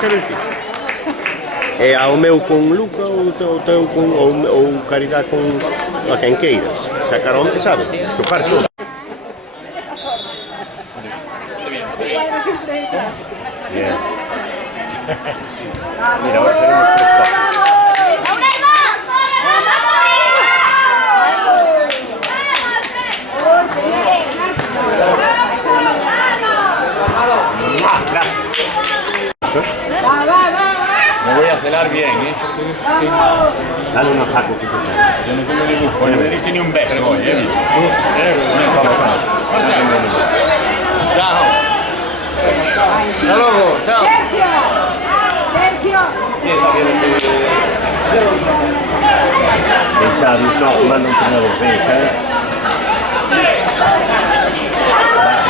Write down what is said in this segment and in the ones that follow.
quero dicir. E ao meu con Luca, o teu con, ou Caridad con a quen queiras. Sacar onde, sabe? Chupar chulo. Bien. Mira, ahora tenemos 3 copas. Me voy a cenar bien, ¿eh? Dale unos tacos que se traen. Yo no como ningún joder, no me diste ni un beso hoy, ¿eh? 12-0. Vamos. Chao. Hasta luego, chao. Sergio. ¿Quién sabía de El Xavi no manda un entrenador, ¿sabes?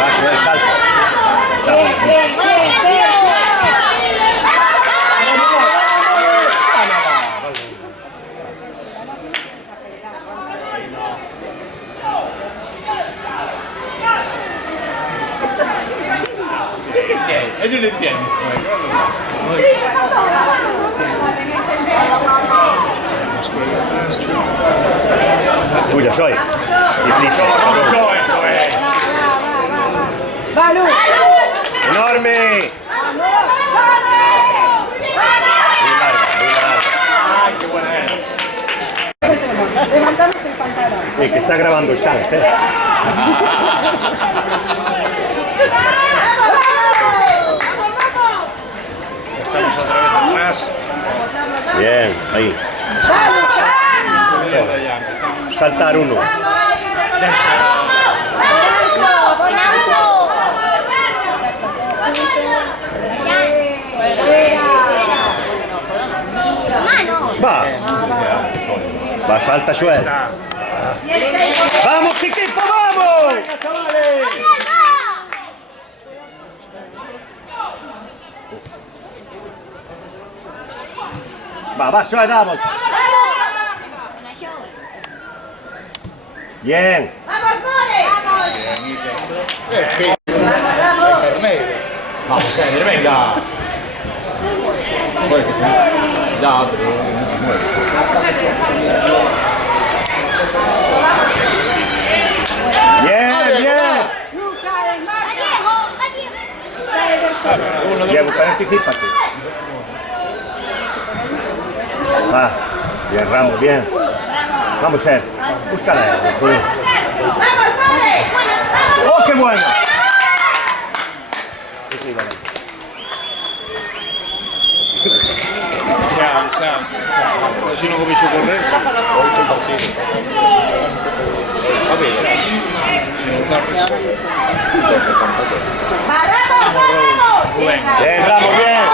Va, salta. Ellos lo entienden. Tuya soy. Y flip. Balú. Enorme. Muy larga. Ay, qué buena era. Levantanos el pantalón. Que está grabando Chance, ¿eh? Estamos otra vez atrás. Bien, ahí. Saltar uno. Va, salta, Joel. ¡Vamos, equipo, vamos! ¡Chavales! Va, Joel, vamos. Bien. Vamos, venga. Joder, que sí. Ya, pero no se mueve. Bien. Diego, participate. Va, bien, Ramos, bien. Vamos, Ser. Búscala, joder. ¡Oh, qué bueno! Si no comienzo a correr, sí. Si no corres. Bien, Ramos, bien.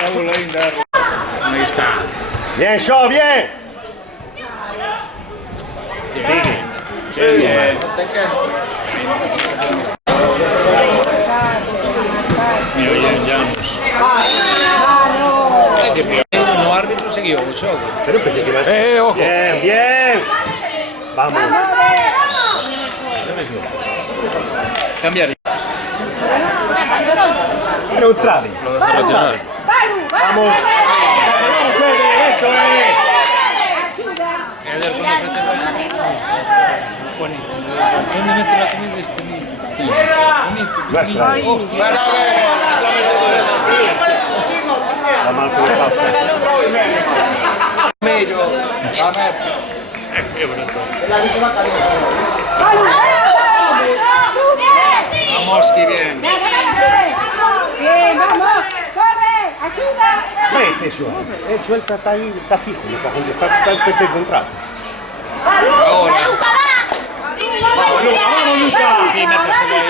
Raúl ainda. Ahí está. Bien, Shaw, bien. Sigue. Me oyen Llanos. O árbitro seguiu o xogo. Pero pensé que iba a... Ojo. Bien. Vamos. Cambiar. Neutrales. Lo dejo retirar. Vamos. Eso es. Eder, conócete bonito. ¿Dónde mete la comida este niño? Bonito. La mal con el pasta. Meglio, a me. Che brutto. Vamos, que bien. Bien, vamos. Corre, ayuda. Vete, Joel. Joel está ahí, está fijo. Está concentrado. Ahora. Vamos, Luca. Sí, méteselo ahí.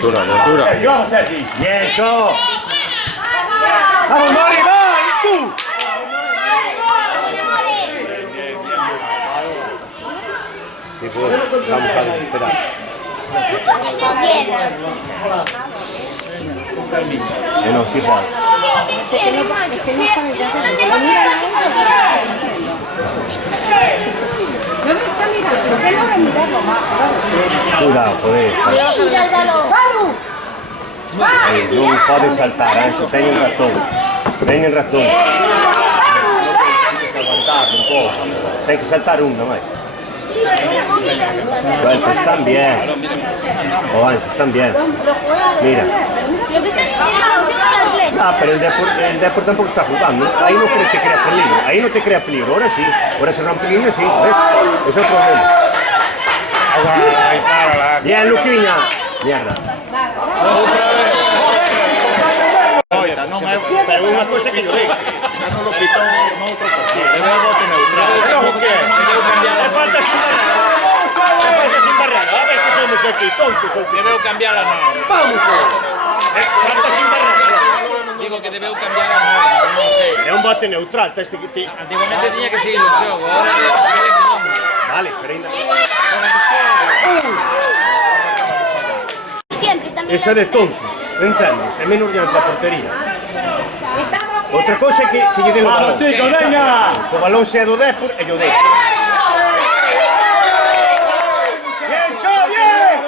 Altura. Vamos, Sergi. Bien, Shaw. Vamos, Mori, va. ¿Y tú? Vamos a esperar. No, sí, Juan. No me está mirando, ¿por qué no me mirarlo más? Cuidado, joder. ¡Balú! Non pode saltar, teñen razón. Teñen razón. Ten que aguantar un pouco. Ten que saltar un, non hai. Suelta, están bien. Oh, Ancho, están bien. Mira. Lo que está haciendo Ah, pero el Depor tampoco está jugando. Ahí no te crea peligro. Ahí no te crea peligro. Ahora sí. Ahora se rompe el niño, sí. ¿Ves? Es otro problema. Ay, párala. Bien, Luquiña. Mierda. Otra vez. Oita, non é... Pero unha cosa que yo digo. Xa non lo pitó noutro partido. Era bote neutral. ¿Cómo que? Le falta sin barrera. Le falta sin barrera. A ver que somos aquí, tontos. Debeu cambiar a norma. Vamos, falta sin barrera. Digo que debeu cambiar a norma, non sei. É un bote neutral. Antigamente tiña que seguir o xogo, agora se ve que non. Vale, pero ainda... Siempre también. Eso é de tontos, entendes? É menos diante da portería. Outra cosa é que lle den o balón. chicos, venga! O balón sea do Depor e yo deixo. Bien, bien!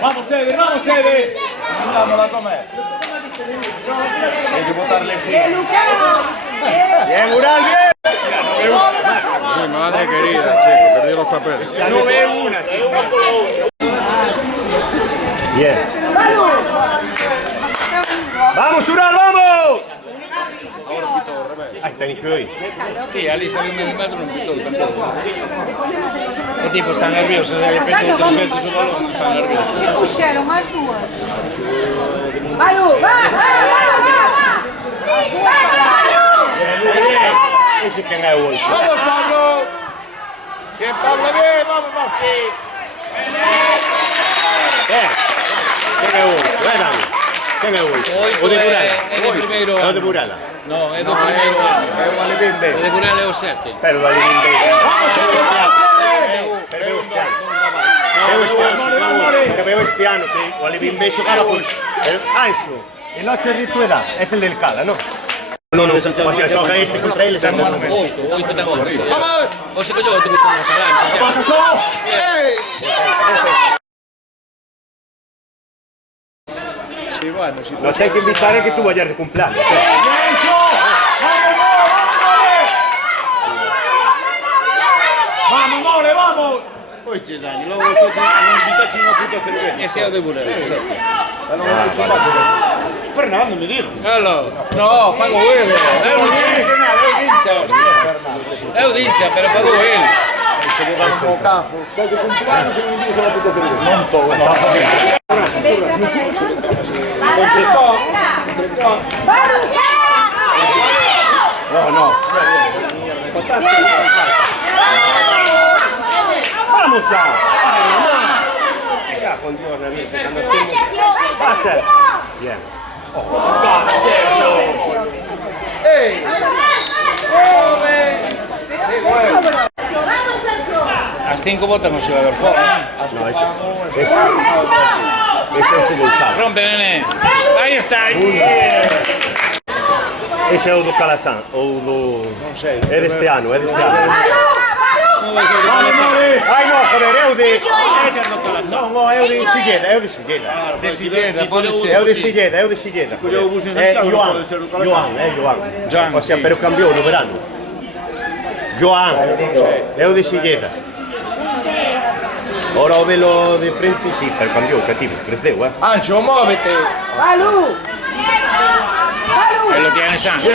Vamos, Eder, vamos, Eder! Vamos a comer. Hay que botarle giro. Bien, Ural, bien! Mi madre querida, chico, perdí los papeles. Ya no veo una, chico. Bien. ¡Vamos, Ural, vamos! Ai, teño que oír. Sí, ali saliu medio metro, non pitou tampouco. O tipo está nervioso, se petou 3 metros o balón, está nervioso. Puxeron as duas. Balu, va! Ese que é o outro. ¡Vamos, Pablo! ¡Bien, Pablo, bien! ¡Vamos, Mosqui! Quen é o outro? Dani. Quen é o outro? O de Burala. É do primeiro É o de ano. Burala. No, é do primeiro ano. É o Alibim B. O de Burela é o 7. Pero do Alibín B. Pero veo este ano. Veo este ano que o Alibín B xogaba pois. Anxo, el 8 de tu edad, es el del Cala, ¿no? No, o sea, xoga este contra eles. 8 ten 11. ¡Vamos! O se collou outro con os alanchas. ¡Ey! Sí, bueno, si Nos hai que invitar a que tú vayas de cumpleaños. ¡Vamos, More, vamos! Oye, Dani, logo non invitas unha puta cerveza. Ese é o de Burela, o 7. Fernando me dijo. Halo. No, pago él. Eu non dixo nada, eu dincha, hostia. Eu dincha, pero pagou el. Se le dan un bocazo. Con tu cumpleaños non invitas unha puta cerveza. Non todo, no. Entrecó. No, no. Vamos ya. Me cago en Dios, David. Pasa. Bien. ¡Ey! ¡Come! As 5 botan o xogador fora. No, ese es el fútbol sala. Rompe, nene. Aí está. Ese é o do Calazán, ou do... Non sei. É deste ano, é deste ano. Ai, non, joder, é o de... Non, non, é o de Silleda, é o de Silleda. De Silleda, pode É ser. o de Silleda, é o de Silleda. colleu o bus en É Santiago, non Joan, pode ser o Calazán. Joan, é Joan. Joan, O sea, sí. pero cambiou no verano. Joan, é o de Silleda. Ora o velo de frente, sí, pero cambiou, cativo, creceu, Ancho, móvete. Balu! Ahí lo tiene Sánchez.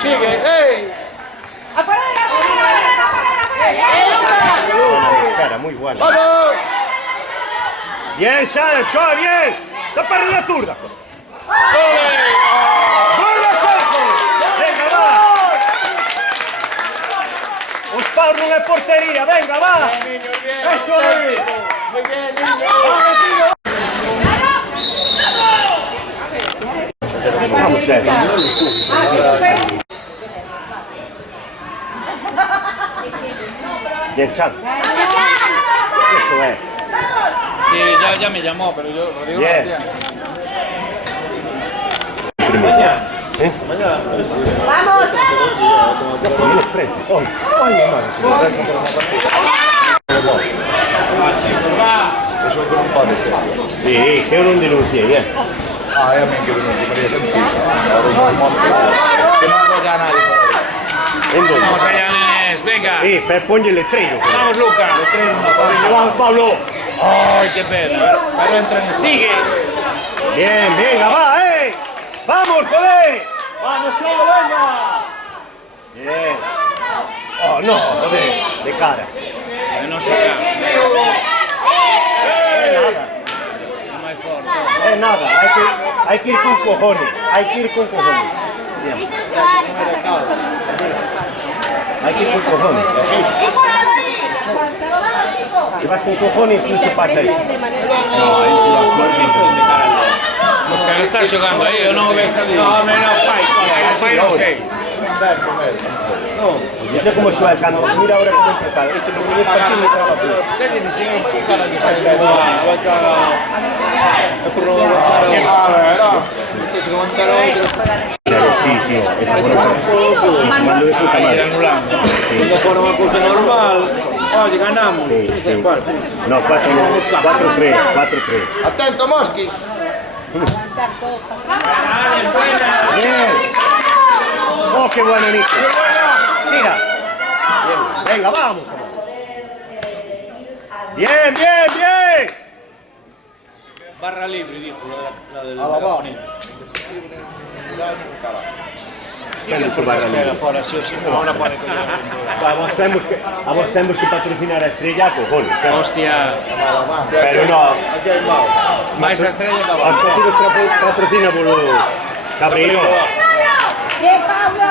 Sigue, ¡ey! Cara, muy bueno. ¡Vamos! Bien, Sancho, bien. Tapar la zurda. ¡Ole! ¡Vuelve, Sancho! Venga, va. Os pau non é portería, venga, va. Niño, bien. Eso es. Muy bien, niño. Vamos, Sergio. Bien, Chan. Eso es. Sí, ya me llamó, pero yo Rodrigo Bien. no tiene. Primera. Vamos. Los 13. Ay, madre. Eso que non pode ser. Sì, che io non denunciei, Ah, è a me che denuncio, Maria Santissima. Ahora es un monte que non puede a nadie. ¿En dónde? Vamos allá, nenes, venga. Per pogli il letrero. Vamos, Luca. Le traen una panza. Vamos, Pablo. Ay, qué pena. Pero entra en el... Sigue. Bien, venga, va, Vamos, joder. Vamos solo, venga. Bien. Oh, no, joder, de cara. No se cae. Es nada, hay que ir con cojones. Hay que ir con cojones. Bien. Eso es claro. Hay que ir con cojones. Es claro. Si vas con cojones, no te pasa eso. Oscar está jugando ahí, yo no veo salir. No, hombre, no, Pai no sé. Yo sé cómo juega el cano. Mira ahora cómo está. Este lo tiene para ti, me trabajo. Sé que si sigue un poco la Sí, esa forma de puta madre. No fuera una cosa normal. Oye, ganamos. Sí. No, 4-3. Atento, Moschi. Bien. Oh, qué bueno, Nico. Tira. Bien. Venga, vamos. Bien. Barra libre, dijo la del Alabao. Bueno, su barra libre. Vamos, tenemos que patrocinar a Estrella, cojones. ¿Sabes? Hostia. Pero no. Vais a Estrella de Has cogido patrocina por los Cabrero. Bien, Pablo.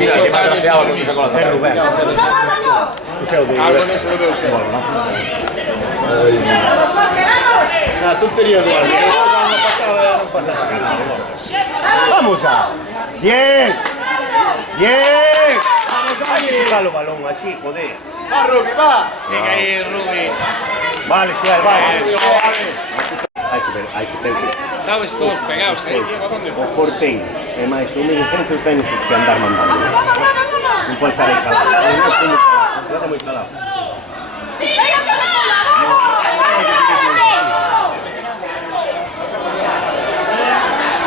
Es Rubén. Algo de eso debe ser. Una tontería de algo. Vamos a. Bien. Vamos a ir los balón así, joder. Va, Rubi, va. Sigue ahí, Rubi. Vale, Suárez, vale. Hay que tener Estabas todos pegados ahí, Diego, ¿dónde? o porteiro. É máis, o medio centro ten que andar mandando. Non pode estar aí calado. Non está moi calado. Está moi calado.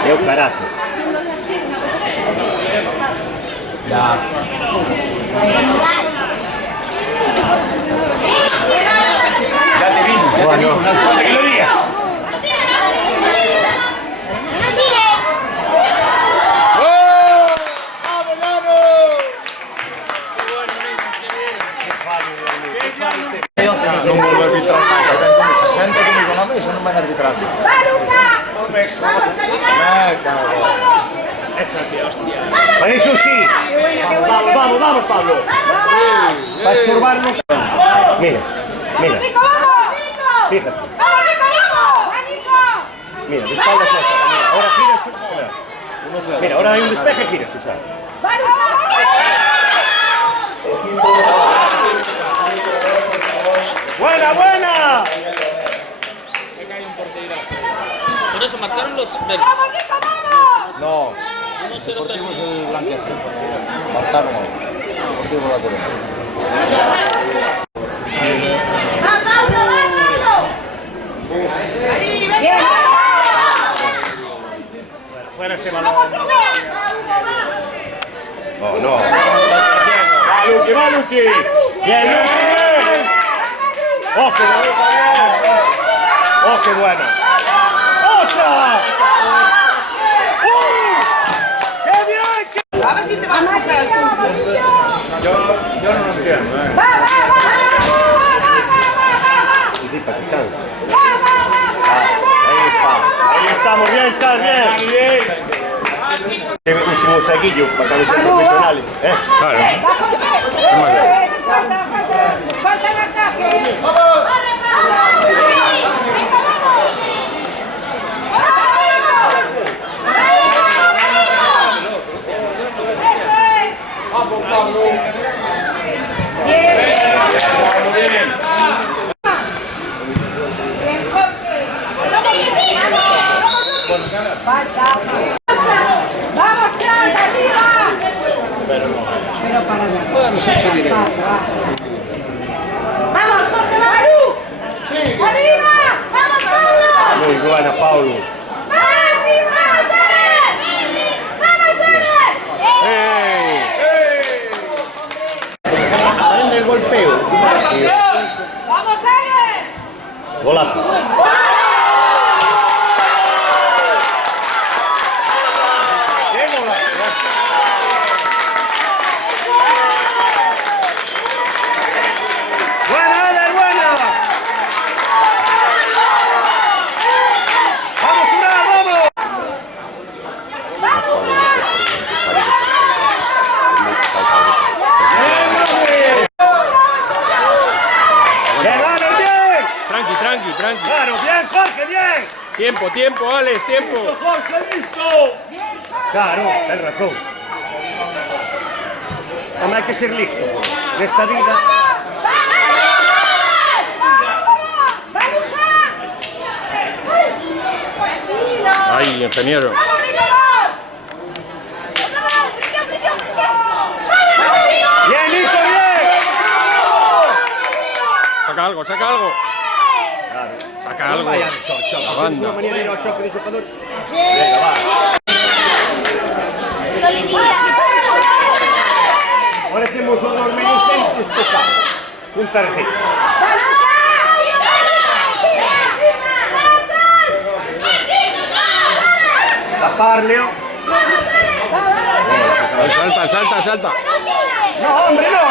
É o carácter. Ya te vino. Bueno, ¿Qué lo diga? Non vuelve a arbitrar máis. Se ven como se senta comigo na mesa, non van a arbitrar. ¡Va, Luca! Non me jodas. Cabrón. Échate, hostia. para eso sí. Vamos, Pablo. Para estorbarnos. Mira. ¡Nico, vamos! Fíjate. ¡Vamos, Nico, vamos! Mira, de espaldas a esa. Mira, ahora giras. Mira, ahora hay un despeje, giras, ¿sabes? ¡Va, Luca! ¡Buena! Me cae un porterazo. Por eso marcaron los verdes. ¡Vamos, Nico, vamos! No. El Deportivo es el blanqueazul. Marcaron ahora. Deportivo la Coruña. ¡Bien! Fuera ese balón. Oh, no. Va, Luqui. Bien, Luqui. ¡Oh, qué bueno! ¡Oh, qué bueno! ¡Otra! ¡Qué bien! A ver si te vas a pasar el tuyo. Yo no lo entiendo, ¡Va! Ahí estamos, bien, Charles, bien. Hicimos seguillo para que no sean profesionales. Claro. ¡Falta el ataque! ¡Vamos, Charles, arriba! Pero para allá. Bueno, se ha hecho directo. Tiempo, tiempo, Alex, tiempo. Claro, ten razón. Non hai que ser listo. Nesta vida... Ahí, ingeniero. Presión, presión, presión. Bien, Nico, bien. Saca algo, saca algo. Claro. Saca algo. Vai, Alex, ao choque. La banda. Tens unha manía de ir ao choque de xogador. Venga, va. No le digas Ahora temos o dorminicentes tocado. Un tarjeta. Taparleo. Salta, salta, salta. No, hombre, no,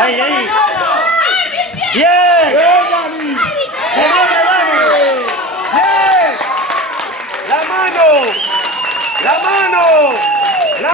Ahí, ahí. Bien. Bien, Dani. Bien. La mano. La mano.